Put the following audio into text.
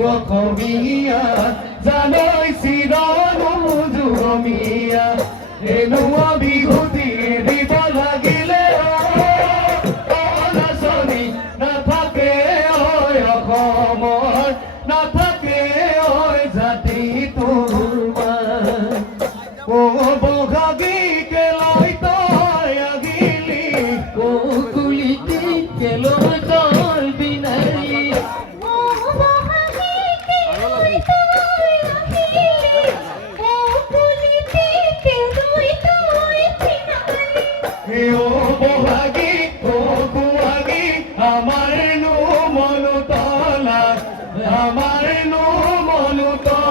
বিনদীয়া বিহু অসমীয়া জানৈ চিৰনো যুগমীয়া এনেকুৱা দিব লাগিলে অ নাচনি নাথাকে ঐ অসমৰ নাথাকে ঐ জাতি তোমাৰ ও কেলৈ তই আগিলি কোকুলিতে কেলৈ তল আমার নো মনু তলা আমার নো মনু তলা।